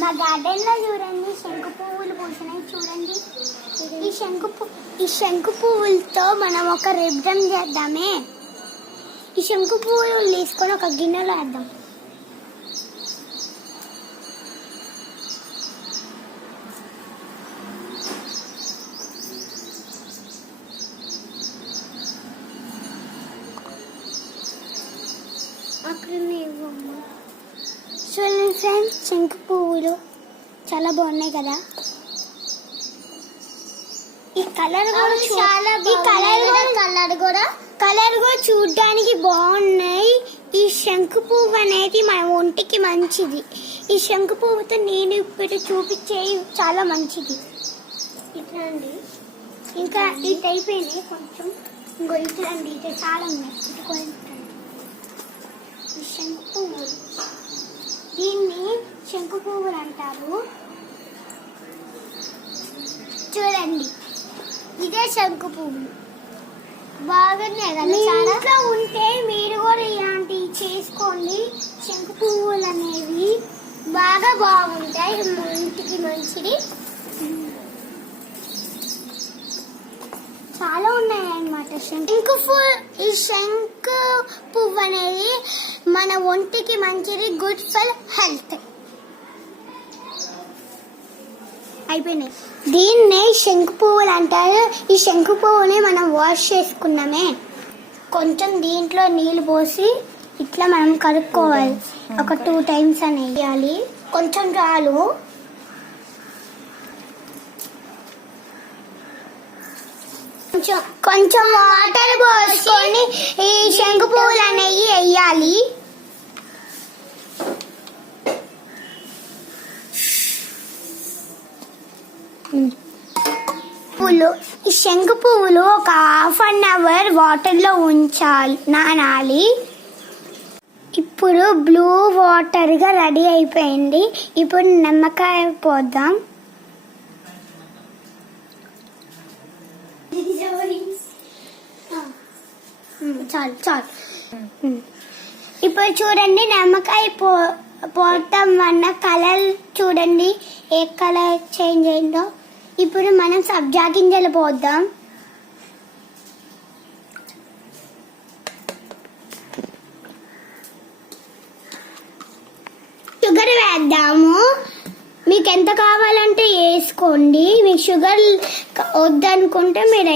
మా గార్డెన్ లో చూడండి శంకు పువ్వులు పూసినాయి చూడండి. ఈ శంకు పువ్వులతో మనం ఒక రిబ్బన్ చేద్దామే. ఈ శంకు పువ్వులు తీసుకొని ఒక గిన్నెలో వేద్దాం. చూడండి ఫ్రెండ్స్, శంకు పువ్వులు చాలా బాగున్నాయి కదా. ఈ కలర్ కూడా చూడడానికి బాగున్నాయి. ఈ శంకు పువ్వు అనేది మన ఒంటికి మంచిది. ఈ శంకు పువ్వుతో నేను ఇప్పుడు చూపించేవి చాలా మంచిది. ఇట్లా అండి, ఇంకా ఇటు అయిపోయినాయి కొంచెం. ఇంకో ఇట్లా అండి, ఇటు చాలా ఉన్నాయి. ఈ శంకు పువ్వులు, దీన్ని శంకు పువ్వులు అంటారు. చూడండి, ఇదే శంకు పువ్వులు. బాగున్నాయి కదా. చాలా ఉంటే మీరు కూడా ఇలాంటివి చేసుకోండి. శంకు పువ్వులు అనేవి బాగా బాగుంటాయి, ఇంటికి మంచిది. చాలా ఉన్నాయి అన్నమాట. ఈ శంకు పువ్వు అనేది మన ఒంటికి మంచిది, గుడ్ ఫర్ హెల్త్. అయిపోయినాయి. దీన్నే శంకు పువ్వులు అంటారు. ఈ శంకు పువ్వుని మనం వాష్ చేసుకున్నామే, కొంచెం దీంట్లో నీళ్ళు పోసి ఇట్లా మనం కడుక్కోవాలి. ఒక 2 times అని వేయాలి. కొంచెం చాలు. కొంచెం వాటర్ పోసుకొని ఈ శంకు పువ్వులు అనేవి వేయాలి. ఈ శంకు పువ్వులు ఒక 1/2 hour వాటర్లో ఉంచాలి, నానాలి. ఇప్పుడు బ్లూ వాటర్గా రెడీ అయిపోయింది. ఇప్పుడు నిమ్మకాయ పోద్దాం. చాలు చాలు. ఇప్పుడు చూడండి, నిమ్మకాయ పోవటం వల్ల కలర్ చూడండి ఏ కలర్ చేంజ్ అయిందో. ఇప్పుడు మనం సబ్జా గింజలు పోద్దాం. షుగర్ వేద్దాము. మీకు ఎంత కావాలంటే వేసుకోండి. మీకు షుగర్ వద్దనుకుంటే మీరు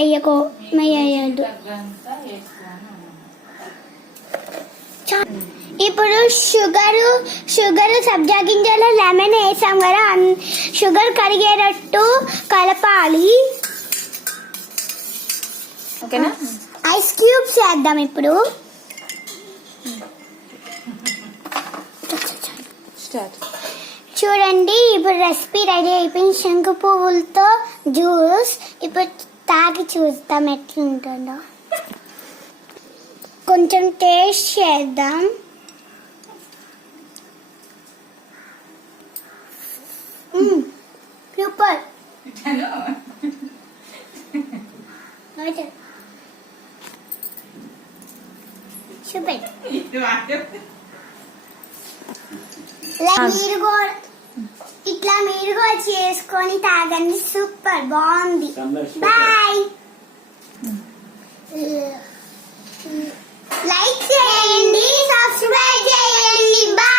వేయద్దు. ఇప్పుడు షుగర్ సబ్జా గింజలు లెమన్ వేసాం కదా, షుగర్ కరిగేటట్టు కలపాలి. ఓకేనా? ఐస్ క్యూబ్స్ వేద్దాం ఇప్పుడు. చూడండి, ఇప్పుడు రెసిపీ రెడీ అయిపోయింది. శంకు పువ్వులతో జ్యూస్. ఇప్పుడు తాగి చూస్తాం ఎట్లుంటుందో. కొంచెం టేస్ట్ చేద్దాం. సూపర్. సూపర్. మీరు కూడా చేసుకొని తాగండి. సూపర్, బాగుంది. బాయ్. లైక్ చేయండి, సబ్స్క్రైబ్ చేయండి. బాయ్.